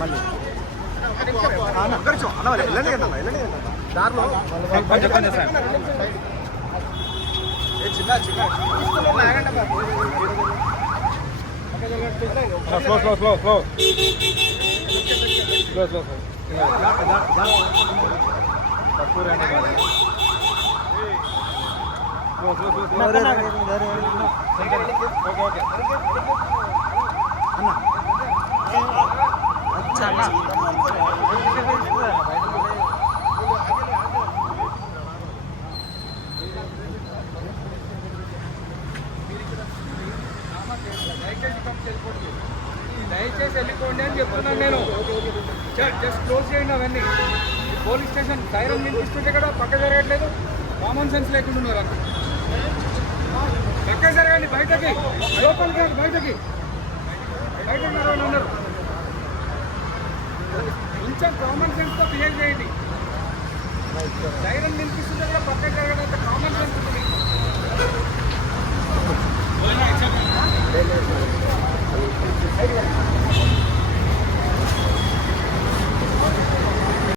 మళ్ళీ దారిలో కొంచెం కొంచెం సార్ చిన్న చిన్న slow slow slow slow slow slow దయచేసి వెళ్ళిపోండి అని చెప్తున్నాను నేను. జస్ట్ క్లోజ్ చేయండి అవన్నీ. పోలీస్ స్టేషన్ సైరన్ వినిపిస్తుంటే కూడా పక్క జరగట్లేదు. కామన్ సెన్స్ లేకుండా ఉన్నారు అంత. పక్క జరగండి, బయటకి లోపలికి బయటకి ఉన్నారు. కొంచెం కామన్ సెన్స్తో బిహేవ్ చేయండి. సైరన్ వినిపిస్తుంటే కూడా పక్క జరగడం కామన్ సెన్స్ ఉంటుంది.